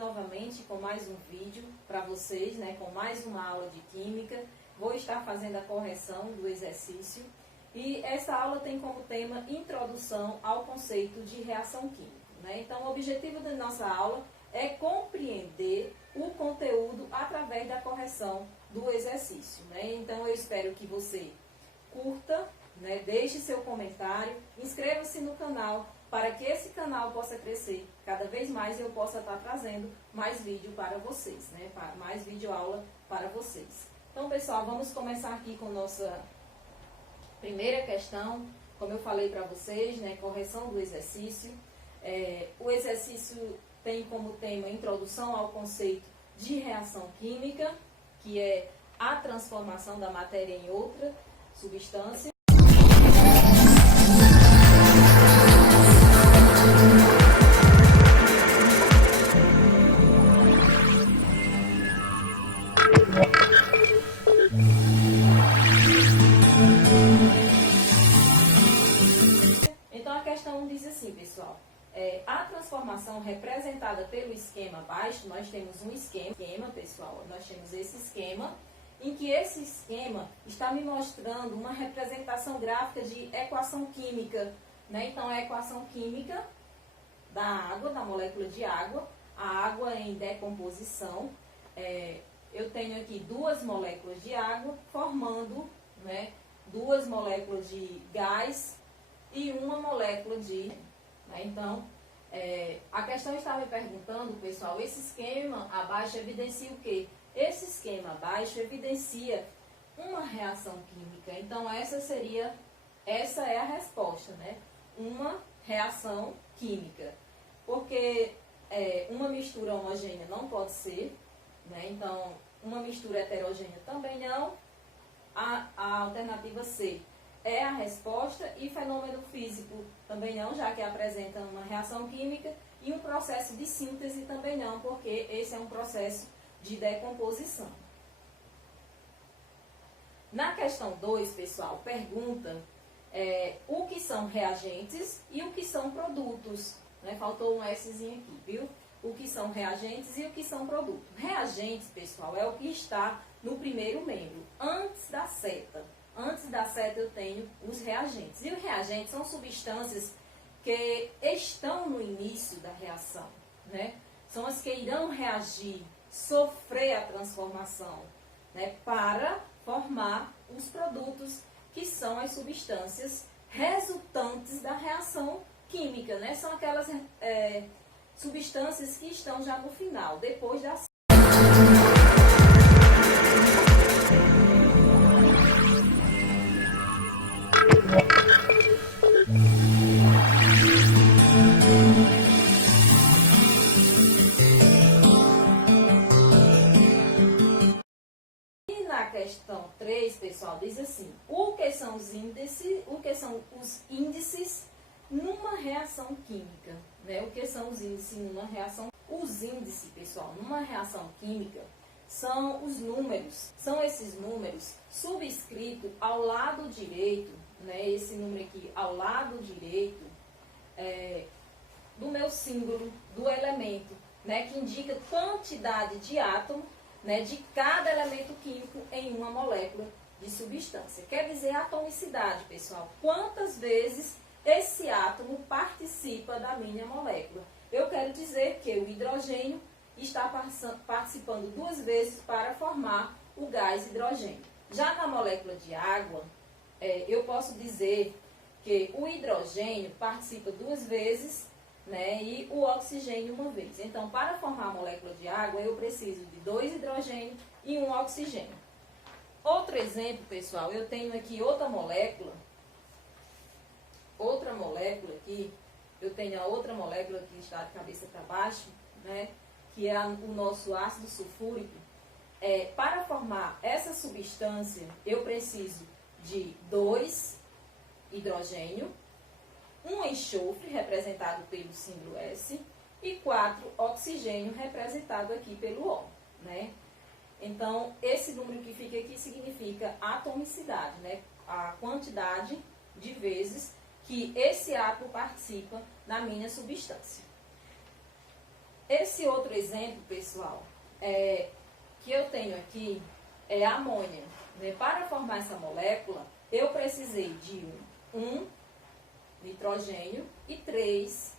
novamente com mais um vídeo para vocês, né, com mais uma aula de Química. Vou estar fazendo a correção do exercício e essa aula tem como tema Introdução ao conceito de reação química, né? Então, o objetivo da nossa aula é compreender o conteúdo através da correção do exercício, né? Então, eu espero que você curta, né, deixe seu comentário, inscreva-se no canal para que esse canal possa crescer cada vez mais e eu possa estar trazendo mais vídeo para vocês, né? Mais vídeo aula para vocês. Então, pessoal, vamos começar aqui com nossa primeira questão. Como eu falei para vocês, né, correção do exercício. O exercício tem como tema Introdução ao conceito de reação química, que é a transformação da matéria em outra substância. Então a questão diz assim, pessoal, a transformação representada pelo esquema abaixo, nós temos um esquema, pessoal, nós temos esse esquema, em que esse esquema está me mostrando uma representação gráfica de equação química, né? Então, a equação química da água, da molécula de água, a água em decomposição, eu tenho aqui duas moléculas de água formando, né, duas moléculas de gás e uma molécula de... né? Então, a questão está me perguntando, pessoal, esse esquema abaixo evidencia o quê? Esse esquema abaixo evidencia uma reação química. Então, essa é a resposta, né? Uma reação química. Porque uma mistura homogênea não pode ser, né? Então, uma mistura heterogênea também não. A alternativa C é a resposta e fenômeno físico também não, já que apresenta uma reação química, e um processo de síntese também não, porque esse é um processo de decomposição. Na questão 2, pessoal, pergunta o que são reagentes e o que são produtos, né? Faltou um Szinho aqui, viu? O que são reagentes e o que são produtos. Reagentes, pessoal, é o que está no primeiro membro, antes da seta. Antes da seta eu tenho os reagentes. E os reagentes são substâncias que estão no início da reação, né? São as que irão reagir, sofrer a transformação, né, para formar os produtos que são as substâncias resultantes da reação química, né? São aquelas substâncias que estão já no final, depois da... Questão 3, pessoal, diz assim: o que são os índices numa reação química, né? O que são os índices numa reação? Os índices, pessoal, numa reação química são os números, são esses números subscritos ao lado direito, né? Esse número aqui ao lado direito do meu símbolo do elemento, né? Que indica quantidade de átomo, né, de cada elemento químico em uma molécula de substância. Quer dizer atomicidade, pessoal. Quantas vezes esse átomo participa da minha molécula? Eu quero dizer que o hidrogênio está participando duas vezes para formar o gás hidrogênio. Já na molécula de água, eu posso dizer que o hidrogênio participa duas vezes, né, e o oxigênio uma vez. Então, para formar a molécula de água, eu preciso de 2 hidrogênios e 1 oxigênio. Outro exemplo, pessoal, eu tenho aqui outra molécula aqui, eu tenho a outra molécula que está de cabeça para baixo, né, que é o nosso ácido sulfúrico. Para formar essa substância, eu preciso de 2 hidrogênios, 1 enxofre, representado pelo símbolo S, e 4 oxigênio, representado aqui pelo O, né? Então, esse número que fica aqui significa atomicidade, né? A quantidade de vezes que esse átomo participa na minha substância. Esse outro exemplo, pessoal, que eu tenho aqui é a amônia. Né? Para formar essa molécula, eu precisei de um nitrogênio e 3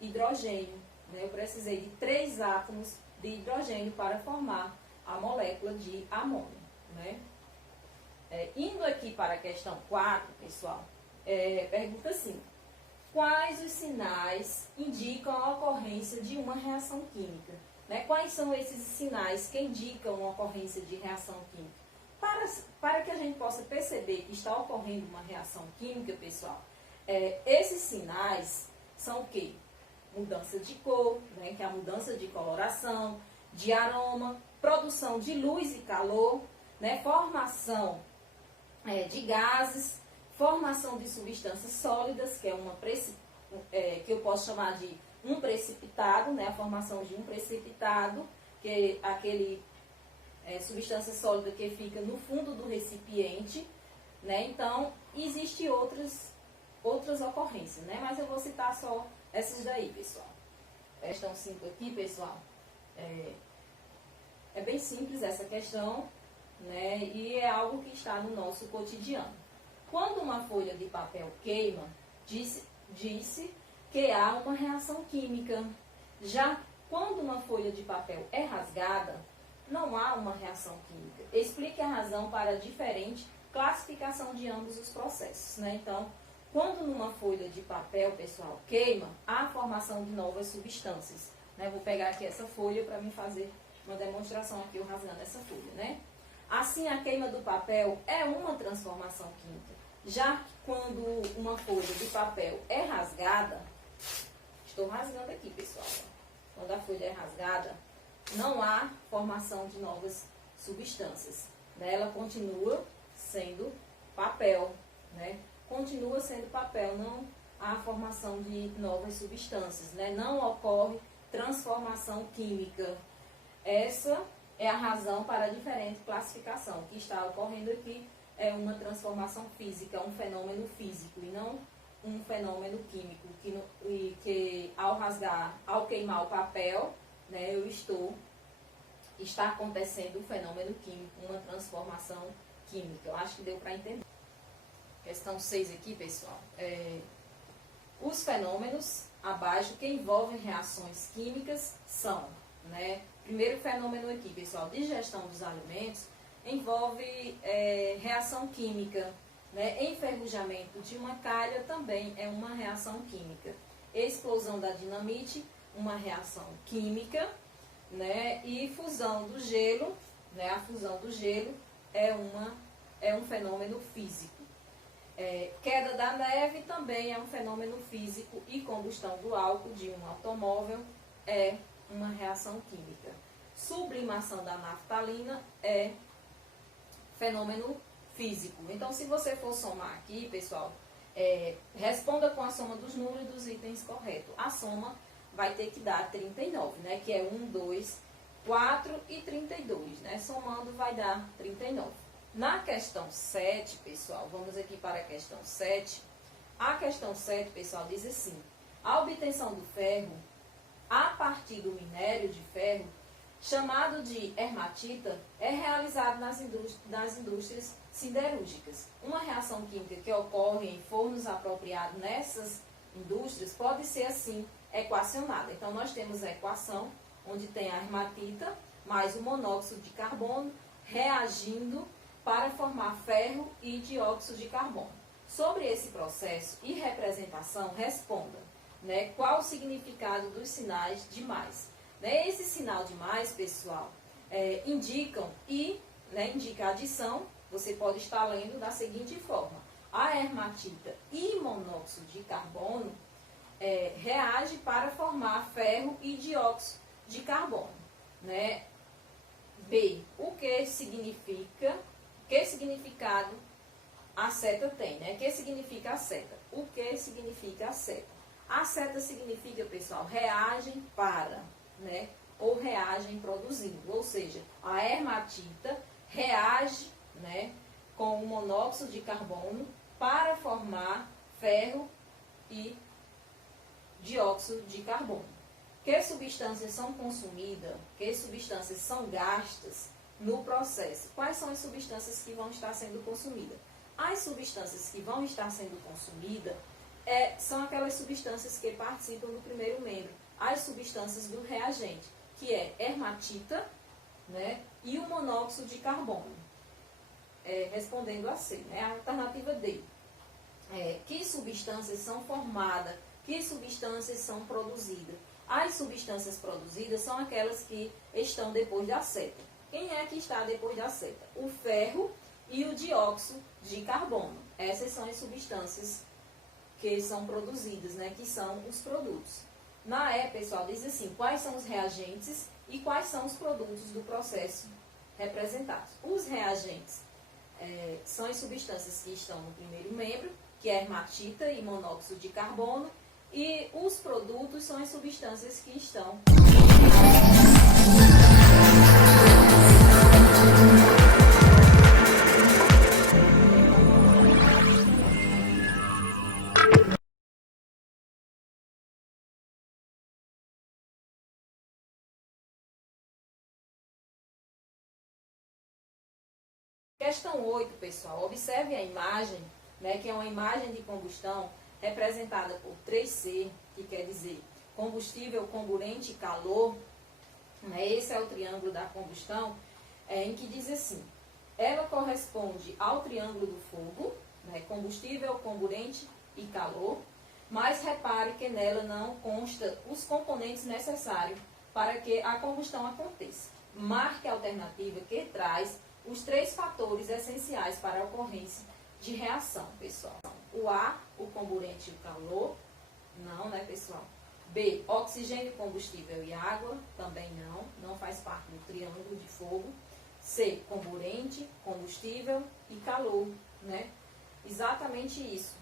hidrogênio. Né? Eu precisei de 3 átomos de hidrogênio para formar a molécula de amônia. Né? Indo aqui para a questão 4, pessoal, pergunta assim: quais os sinais indicam a ocorrência de uma reação química? Né? Quais são esses sinais que indicam a ocorrência de reação química? Para que a gente possa perceber que está ocorrendo uma reação química, pessoal, esses sinais são o quê? Mudança de cor, né? Que é a mudança de coloração, de aroma, produção de luz e calor, né? Formação de gases, formação de substâncias sólidas, que é que eu posso chamar de um precipitado, né? A formação de um precipitado, que é aquele substância sólida que fica no fundo do recipiente, né? Então, existem outras ocorrências, né? Mas eu vou citar só essas daí, pessoal. Questão 5 aqui, pessoal. É bem simples essa questão, né? E é algo que está no nosso cotidiano. Quando uma folha de papel queima, disse que há uma reação química. Já quando uma folha de papel é rasgada, não há uma reação química. Explique a razão para a diferente classificação de ambos os processos. Né? Então, quando numa folha de papel, pessoal, queima, há a formação de novas substâncias. Né? Vou pegar aqui essa folha para me fazer uma demonstração aqui, eu rasgando essa folha. Né? Assim, a queima do papel é uma transformação química. Já que quando uma folha de papel é rasgada, estou rasgando aqui, pessoal. Quando a folha é rasgada, não há formação de novas substâncias. Né? Ela continua sendo papel. Né? Continua sendo papel, não há formação de novas substâncias. Né? Não ocorre transformação química. Essa é a razão para a diferente classificação. O que está ocorrendo aqui é uma transformação física, um fenômeno físico, e não um fenômeno químico, que ao rasgar, ao queimar o papel, né, está acontecendo um fenômeno químico, uma transformação química. Eu acho que deu para entender. Questão 6 aqui, pessoal. Os fenômenos abaixo que envolvem reações químicas são, né? Primeiro fenômeno aqui, pessoal, digestão dos alimentos envolve reação química. Né? Enferrujamento de uma calha também é uma reação química. Explosão da dinamite, uma reação química. Né? E fusão do gelo, né? A fusão do gelo é um fenômeno físico. Queda da neve também é um fenômeno físico, e combustão do álcool de um automóvel é uma reação química. Sublimação da naftalina é fenômeno físico. Então, se você for somar aqui, pessoal, responda com a soma dos números e dos itens corretos. A soma vai ter que dar 39, né? Que é 1, 2, 4 e 32, né? Somando vai dar 39. Na questão 7, pessoal, vamos aqui para a questão 7. A questão 7, pessoal, diz assim: a obtenção do ferro a partir do minério de ferro, chamado de hematita, é realizado nas indústrias siderúrgicas. Uma reação química que ocorre em fornos apropriados nessas indústrias pode ser assim equacionada. Então, nós temos a equação onde tem a hematita mais o monóxido de carbono reagindo para formar ferro e dióxido de carbono. Sobre esse processo e representação, responda, né, qual o significado dos sinais de mais. Né, esse sinal de mais, pessoal, indica a adição. Você pode estar lendo da seguinte forma: a hematita e monóxido de carbono reage para formar ferro e dióxido de carbono. Né? B. Que significado a seta tem? Né? Que significa a seta? O que significa a seta? A seta significa, pessoal, reagem para, né? Ou reagem produzindo. Ou seja, a hematita reage, né, com o monóxido de carbono para formar ferro e dióxido de carbono. que substâncias são consumidas, que substâncias são gastas no processo. Quais são as substâncias que vão estar sendo consumidas? As substâncias que vão estar sendo consumidas são aquelas substâncias que participam do primeiro membro, as substâncias do reagente, que é hermatita, né, e o monóxido de carbono. Respondendo a C, né, a alternativa D. Que substâncias são formadas, que substâncias são produzidas? As substâncias produzidas são aquelas que estão depois da seta. Quem é que está depois da seta? O ferro e o dióxido de carbono. Essas são as substâncias que são produzidas, né, que são os produtos. Na E, pessoal, diz assim, quais são os reagentes e quais são os produtos do processo representados. Os reagentes são as substâncias que estão no primeiro membro, que é hermatita e monóxido de carbono, e os produtos são as substâncias que estão Questão 8, pessoal. Observe a imagem, né, que é uma imagem de combustão representada por 3C, que quer dizer combustível, comburente e calor. Né, esse é o triângulo da combustão, em que diz assim, ela corresponde ao triângulo do fogo, né, combustível, comburente e calor, mas repare que nela não consta os componentes necessários para que a combustão aconteça. Marque a alternativa que traz os 3 fatores essenciais para a ocorrência de reação, pessoal. O A, o comburente e o calor, não, né, pessoal? B, oxigênio, combustível e água, também não faz parte do triângulo de fogo. C, comburente, combustível e calor, né? Exatamente isso.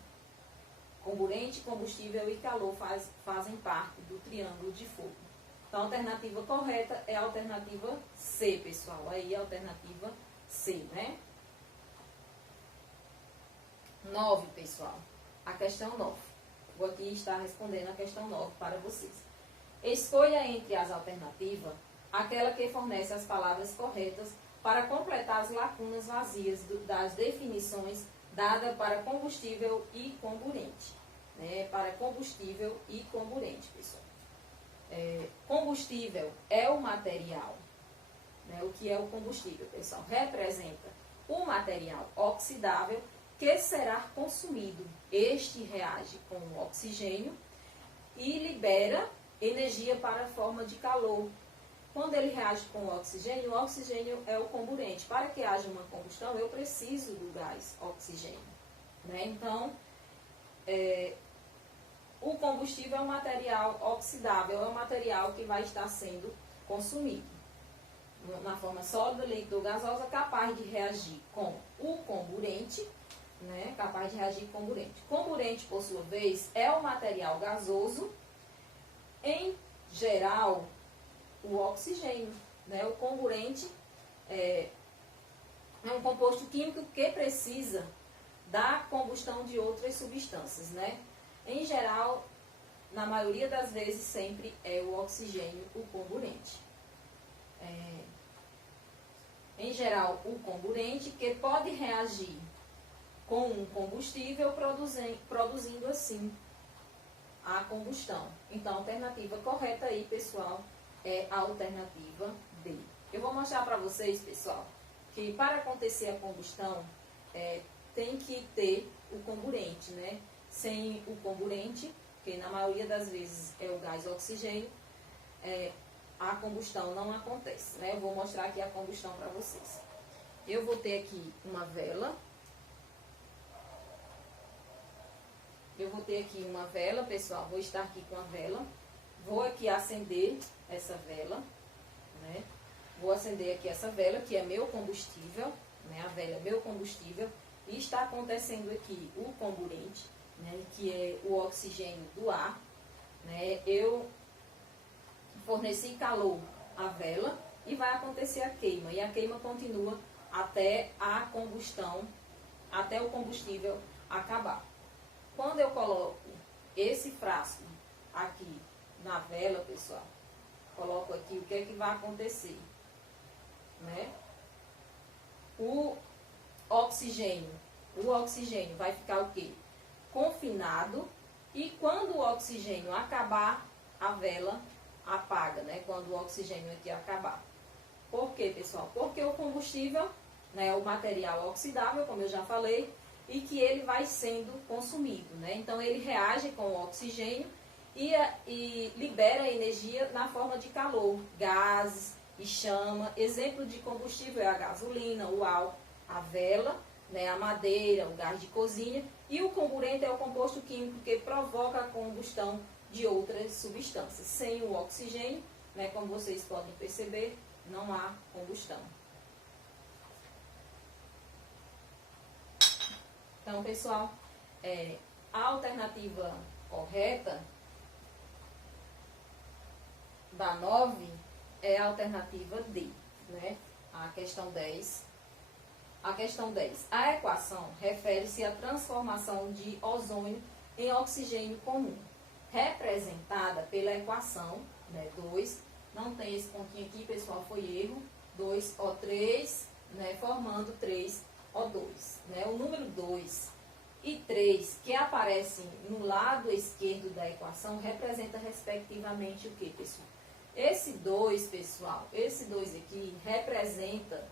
Comburente, combustível e calor fazem parte do triângulo de fogo. Então, a alternativa correta é a alternativa C, pessoal. Aí, a alternativa C, né? 9, pessoal. A questão 9. Vou aqui estar respondendo a questão 9 para vocês. Escolha entre as alternativas aquela que fornece as palavras corretas para completar as lacunas vazias das definições dadas para combustível e comburente. Né? Para combustível e comburente, pessoal. Combustível é o material. Né? O que é o combustível, pessoal? Representa o material oxidável que será consumido. Este reage com o oxigênio e libera energia para a forma de calor. Quando ele reage com o oxigênio é o comburente. Para que haja uma combustão, eu preciso do gás oxigênio. Né? Então, o combustível é um material oxidável, é um material que vai estar sendo consumido na forma sólida, líquida ou gasosa, capaz de reagir com o comburente, né? Capaz de reagir com comburente. Comburente, por sua vez, é um material gasoso, em geral, o oxigênio. Né? O comburente é um composto químico que precisa da combustão de outras substâncias. Né? Em geral, na maioria das vezes, sempre é o oxigênio o comburente. Em geral, o comburente que pode reagir com um combustível, produzindo assim a combustão. Então, a alternativa correta aí, pessoal, é a alternativa D. Eu vou mostrar para vocês, pessoal, que para acontecer a combustão, tem que ter o comburente, né? Sem o comburente, que na maioria das vezes é o gás oxigênio, a combustão não acontece, né? Eu vou mostrar aqui a combustão para vocês. Eu vou ter aqui uma vela. Pessoal. Vou estar aqui com a vela. Vou aqui acender essa vela, né? Vou acender aqui essa vela, que é meu combustível, né? A vela é meu combustível. E está acontecendo aqui o comburente, né? Que é o oxigênio do ar, né? Eu forneci calor à vela e vai acontecer a queima. E a queima continua até a combustão, até o combustível acabar. Quando eu coloco esse frasco aqui na vela, pessoal, coloco aqui o que é que vai acontecer, né? O oxigênio vai ficar o quê? Confinado, e quando o oxigênio acabar, a vela apaga, né? Quando o oxigênio aqui acabar. Por quê, pessoal? Porque o combustível, né, o material oxidável, como eu já falei, e que ele vai sendo consumido, né? Então ele reage com o oxigênio e libera energia na forma de calor, gases e chama. Exemplo de combustível é a gasolina, o álcool, a vela, né, a madeira, o gás de cozinha, e o comburente é o composto químico que provoca a combustão de outras substâncias. Sem o oxigênio, né, como vocês podem perceber, não há combustão. Então, pessoal, a alternativa correta da 9 é a alternativa D, né? A questão 10. A questão 10. A equação refere-se à transformação de ozônio em oxigênio comum, representada pela equação, né, 2, não tem esse pontinho aqui, pessoal, foi erro, 2O3, né, formando 3O2. Né? O número 2 e 3, que aparecem no lado esquerdo da equação, representa respectivamente o que, pessoal? Esse 2, pessoal, esse 2 aqui representa,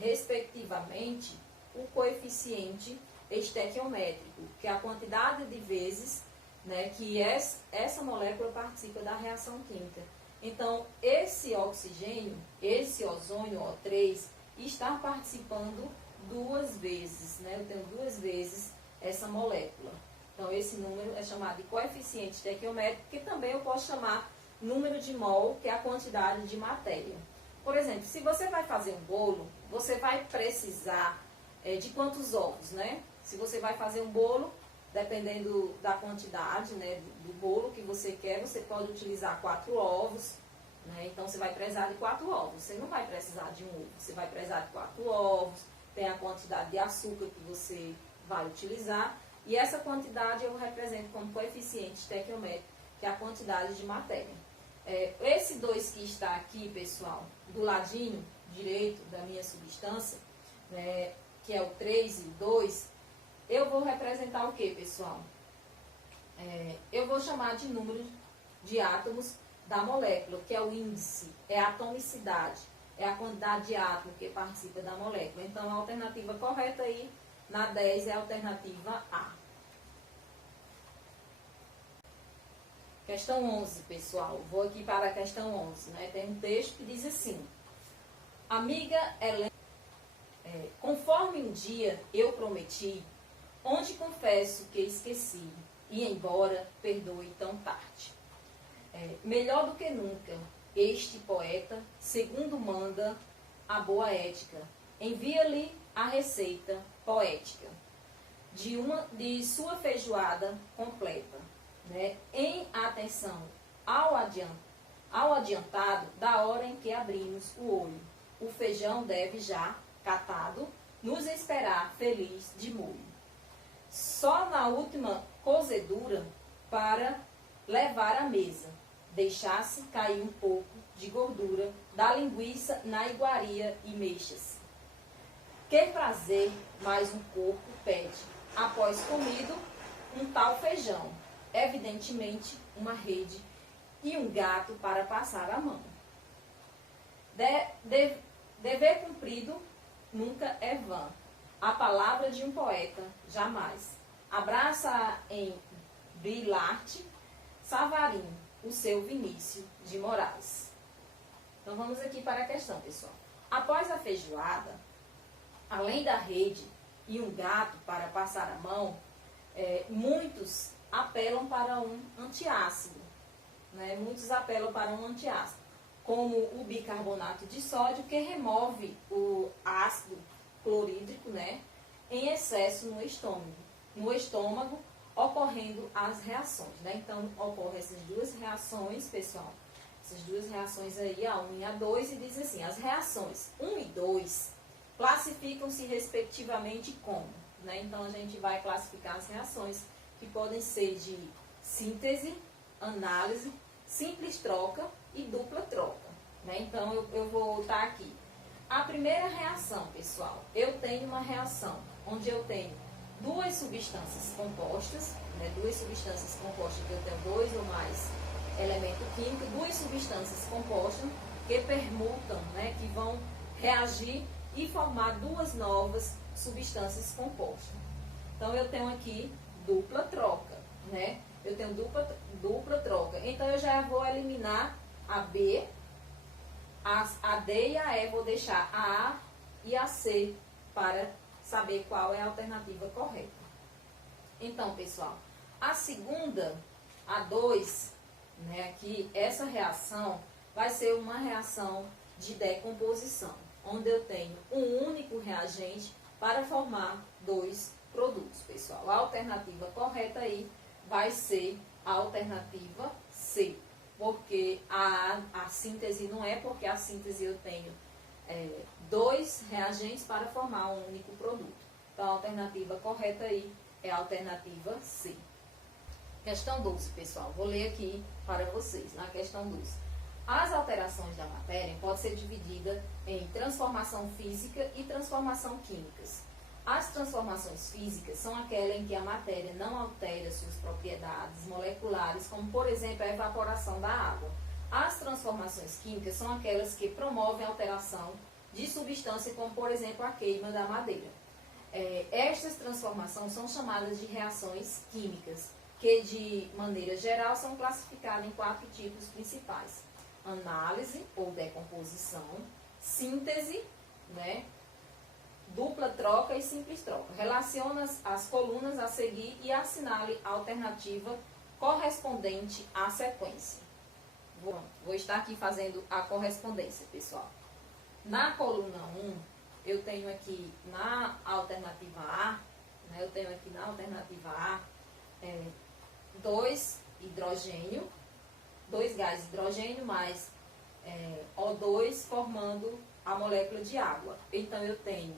respectivamente, o coeficiente estequiométrico, que é a quantidade de vezes, né, que essa molécula participa da reação química. Então, esse oxigênio, esse ozônio O3, está participando 2 vezes, né? Eu tenho 2 vezes essa molécula. Então, esse número é chamado de coeficiente estequiométrico, que também eu posso chamar número de mol, que é a quantidade de matéria. Por exemplo, se você vai fazer um bolo, você vai precisar de quantos ovos, né? Se você vai fazer um bolo, dependendo da quantidade, né, do bolo que você quer, você pode utilizar 4 ovos, né? Então você vai precisar de 4 ovos. Você não vai precisar de um ovo, você vai precisar de 4 ovos, tem a quantidade de açúcar que você vai utilizar, e essa quantidade eu represento como coeficiente estequiométrico, que é a quantidade de matéria. Esse 2 que está aqui, pessoal, do ladinho direito da minha substância, né, que é o 3 e o 2, eu vou representar o que, pessoal? Eu vou chamar de número de átomos da molécula, que é o índice, é a atomicidade, é a quantidade de átomo que participa da molécula. Então, a alternativa correta aí, na 10, é a alternativa A. Questão 11, pessoal. Vou aqui para a questão 11, né? Tem um texto que diz assim: Amiga Helena, conforme um dia eu prometi, onde confesso que esqueci, e embora perdoe tão tarde. Melhor do que nunca, este poeta, segundo manda a boa ética, envia-lhe a receita poética de sua feijoada completa, né? Em atenção ao adiantado da hora em que abrimos o olho. O feijão deve já, catado, nos esperar feliz de molho. Só na última cozedura para levar à mesa, deixasse cair um pouco de gordura da linguiça na iguaria e mexa-se. Que prazer mais um corpo pede, após comido, um tal feijão, evidentemente uma rede e um gato para passar a mão. Dever cumprido nunca é vã, a palavra de um poeta jamais. Abraça em Brilharte Savarin, o seu Vinícius de Moraes. Então vamos aqui para a questão, pessoal. Após a feijoada, além da rede e um gato para passar a mão, muitos apelam para um antiácido, né? Muitos apelam para um antiácido, como o bicarbonato de sódio, que remove o ácido clorídrico, né, em excesso no estômago, ocorrendo as reações, né? Então, ocorrem essas 2 reações, pessoal, essas 2 reações aí, a 1 e a 2, e diz assim: as reações 1 e 2 classificam-se respectivamente como, né? Então, a gente vai classificar as reações que podem ser de síntese, análise, simples troca e dupla troca. Né? Então, eu vou estar aqui. A primeira reação, pessoal, eu tenho uma reação onde eu tenho duas substâncias compostas, né? Duas substâncias compostas que eu tenho dois ou mais elementos químicos, duas substâncias compostas que permutam, né? Que vão reagir e formar duas novas substâncias compostas. Então, eu tenho aqui dupla troca, né? Eu tenho dupla troca. Então, eu já vou eliminar a B, a D e a E, vou deixar a A e a C para saber qual é a alternativa correta. Então, pessoal, a segunda, a 2, né, aqui, essa reação vai ser uma reação de decomposição, onde eu tenho um único reagente para formar dois produtos, pessoal. A alternativa correta aí vai ser a alternativa C, porque a síntese não é, porque a síntese eu tenho dois reagentes para formar um único produto. Então, a alternativa correta aí é a alternativa C. Questão 12, pessoal. Vou ler aqui para vocês, na questão 12. As alterações da matéria podem ser divididas em transformação física e transformação químicas. As transformações físicas são aquelas em que a matéria não altera suas propriedades moleculares, como, por exemplo, a evaporação da água. As transformações químicas são aquelas que promovem a alteração de substância, como, por exemplo, a queima da madeira. Estas transformações são chamadas de reações químicas, que, de maneira geral, são classificadas em 4 tipos principais: análise ou decomposição, síntese, né? Dupla troca e simples troca. Relaciona as colunas a seguir e assinale a alternativa correspondente à sequência. Vou estar aqui fazendo a correspondência, pessoal. Na coluna 1, eu tenho aqui na alternativa A, né, eu tenho aqui na alternativa A 2 hidrogênio, 2 gases de hidrogênio mais O2 formando a molécula de água. Então, eu tenho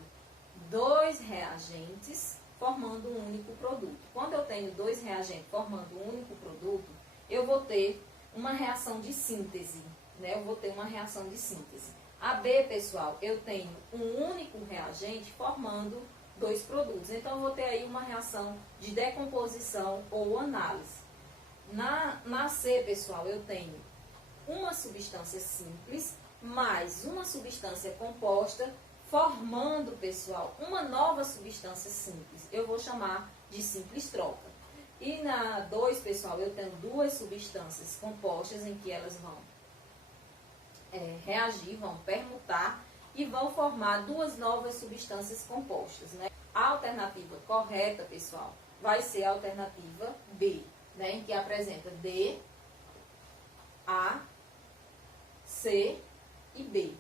2 reagentes formando um único produto. Quando eu tenho 2 reagentes formando um único produto, eu vou ter uma reação de síntese, né? Eu vou ter uma reação de síntese. A B, pessoal, eu tenho um único reagente formando 2 produtos. Então, eu vou ter aí uma reação de decomposição ou análise. Na C, pessoal, eu tenho uma substância simples mais uma substância composta, formando, pessoal, uma nova substância simples. Eu vou chamar de simples troca. E na 2, pessoal, eu tenho 2 substâncias compostas em que elas vão reagir, vão permutar e vão formar 2 novas substâncias compostas, né? A alternativa correta, pessoal, vai ser a alternativa B, né? Em que apresenta D, A, C e B,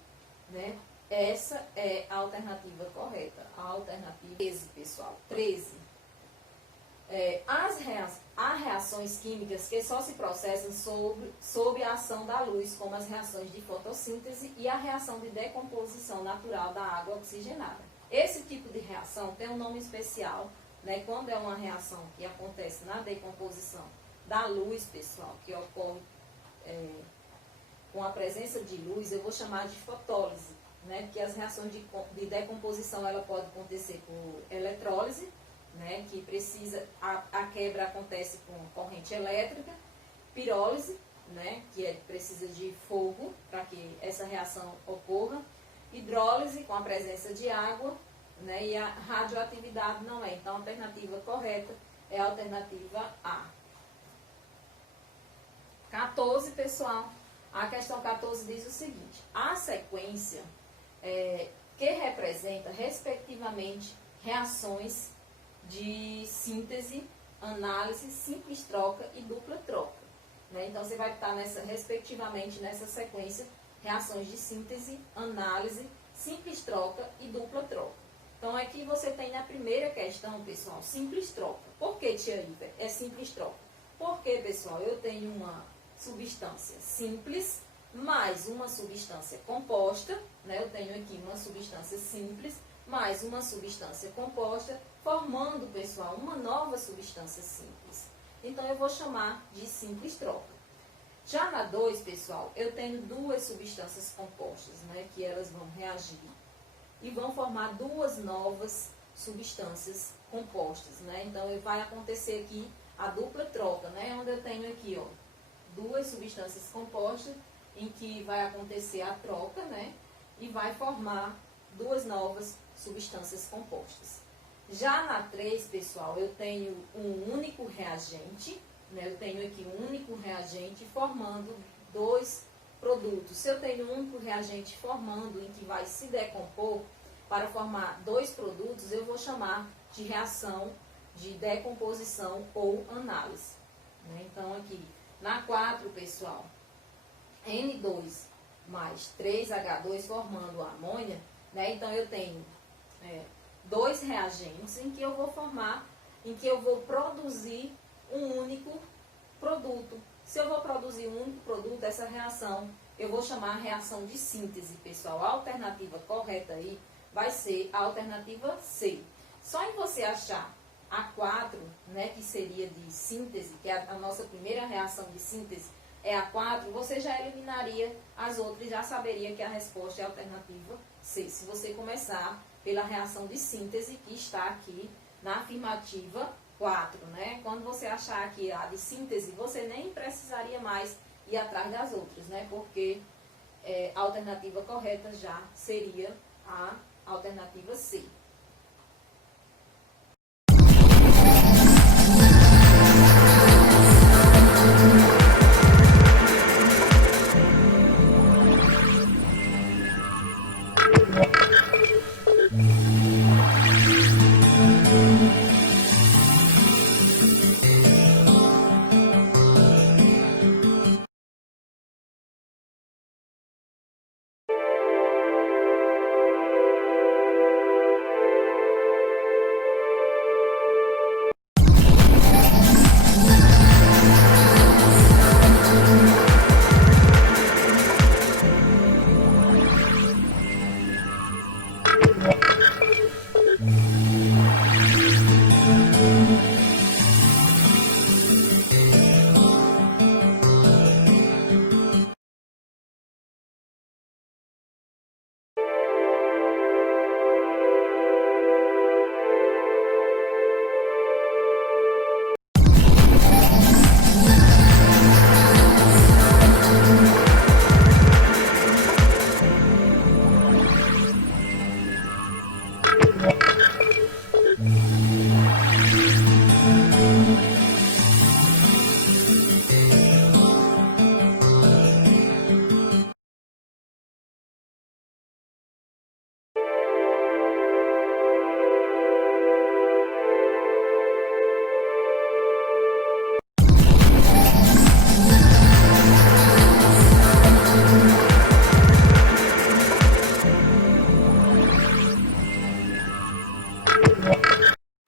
né? Essa é a alternativa correta. A alternativa 13, pessoal. 13. Há reações químicas que só se processam sob a ação da luz, como as reações de fotossíntese e a reação de decomposição natural da água oxigenada. Esse tipo de reação tem um nome especial, né? Quando é uma reação que acontece na decomposição da luz, pessoal, que ocorre com a presença de luz, eu vou chamar de fotólise, né? Porque as reações de decomposição ela pode acontecer por eletrólise, né? Que precisa, a quebra acontece com corrente elétrica, pirólise, né? Que precisa de fogo para que essa reação ocorra, hidrólise com a presença de água, né? E a radioatividade não é. Então, a alternativa correta é a alternativa A. 14, pessoal. A questão 14 diz o seguinte: a sequência que representa, respectivamente, reações de síntese, análise, simples troca e dupla troca. Né? Então, você vai estar, respectivamente, nessa sequência, reações de síntese, análise, simples troca e dupla troca. Então, aqui você tem na primeira questão, pessoal, simples troca. Por que, tia Iver, é simples troca? Porque, pessoal, eu tenho uma substância simples mais uma substância composta, né? Eu tenho aqui uma substância simples mais uma substância composta, formando, pessoal, uma nova substância simples. Então, eu vou chamar de simples troca. Já na 2, pessoal, eu tenho duas substâncias compostas, né, que elas vão reagir e vão formar duas novas substâncias compostas, né? Então, vai acontecer aqui a dupla troca, né? Onde eu tenho aqui, ó, duas substâncias compostas em que vai acontecer a troca, né? E vai formar duas novas substâncias compostas. Já na 3, pessoal, eu tenho um único reagente, né? Eu tenho aqui um único reagente formando dois produtos. Se eu tenho um único reagente formando em que vai se decompor para formar dois produtos, eu vou chamar de reação de decomposição ou análise, né? Então, aqui na 4, pessoal, N2 mais 3H2 formando a amônia, né? Então, eu tenho dois reagentes em que eu vou formar, em que eu vou produzir um único produto. Se eu vou produzir um único produto, essa reação eu vou chamar a reação de síntese, pessoal. A alternativa correta aí vai ser a alternativa C. Só em você achar a 4, né, que seria de síntese, que é a nossa primeira reação de síntese, é a 4, você já eliminaria as outras e já saberia que a resposta é a alternativa C. Se você começar pela reação de síntese, que está aqui na afirmativa 4, né? Quando você achar aqui a de síntese, você nem precisaria mais ir atrás das outras, né? Porque a alternativa correta já seria a alternativa C.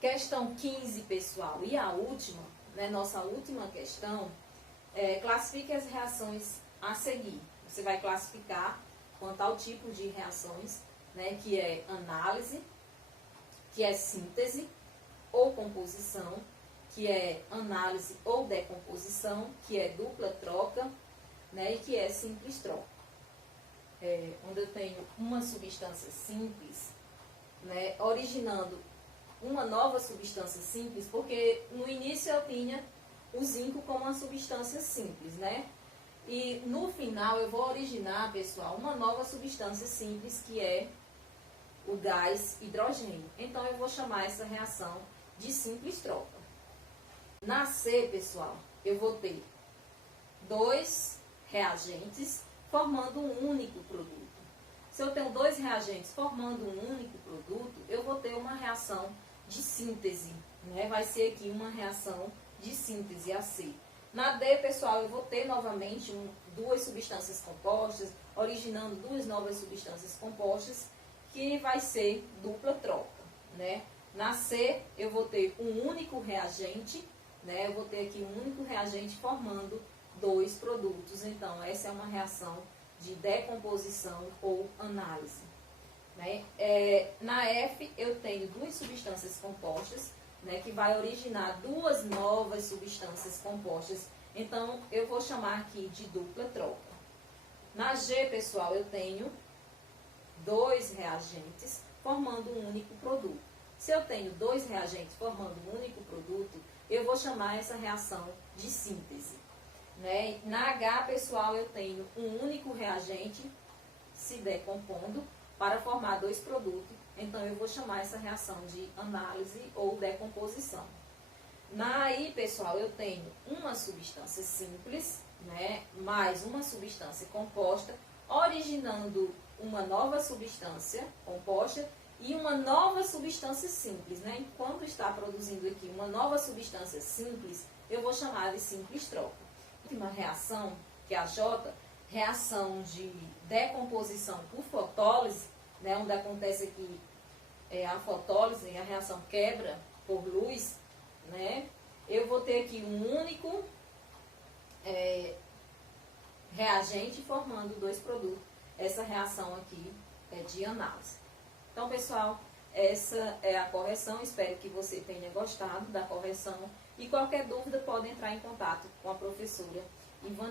Questão 15, pessoal, e a última, né, nossa última questão, classifique as reações a seguir. Você vai classificar quanto ao tipo de reações, né, que é análise, que é síntese ou composição, que é análise ou decomposição, que é dupla troca, né, e que é simples troca. Onde eu tenho uma substância simples, né, originando uma nova substância simples, porque no início eu tinha o zinco como uma substância simples, né? E no final eu vou originar, pessoal, uma nova substância simples, que é o gás hidrogênio. Então eu vou chamar essa reação de simples troca. Na C, pessoal, eu vou ter dois reagentes formando um único produto. Se eu tenho dois reagentes formando um único produto, eu vou ter uma reação de síntese, né? Vai ser aqui uma reação de síntese, a C. Na D, pessoal, eu vou ter novamente duas substâncias compostas, originando duas novas substâncias compostas, que vai ser dupla troca, né? Na C, eu vou ter um único reagente, né? Eu vou ter aqui um único reagente formando dois produtos. Então, essa é uma reação de decomposição ou análise, né? Na F, eu tenho duas substâncias compostas, né, que vai originar duas novas substâncias compostas, Então, eu vou chamar aqui de dupla troca. Na G, pessoal, eu tenho 2 reagentes formando um único produto. Se eu tenho 2 reagentes formando um único produto, eu vou chamar essa reação de síntese. Né? Na H, pessoal, eu tenho um único reagente se decompondo para formar 2 produtos. Então, eu vou chamar essa reação de análise ou decomposição. Na I, pessoal, eu tenho uma substância simples, né, mais uma substância composta, originando uma nova substância composta e uma nova substância simples. Né? Enquanto está produzindo aqui uma nova substância simples, eu vou chamar de simples troca. Última reação, que é a J, reação de decomposição por fotólise, né, onde acontece aqui a fotólise, a reação quebra por luz, né, eu vou ter aqui um único reagente formando 2 produtos. Essa reação aqui é de análise. Então, pessoal, essa é a correção. Espero que você tenha gostado da correção. E qualquer dúvida pode entrar em contato com a professora Ivani.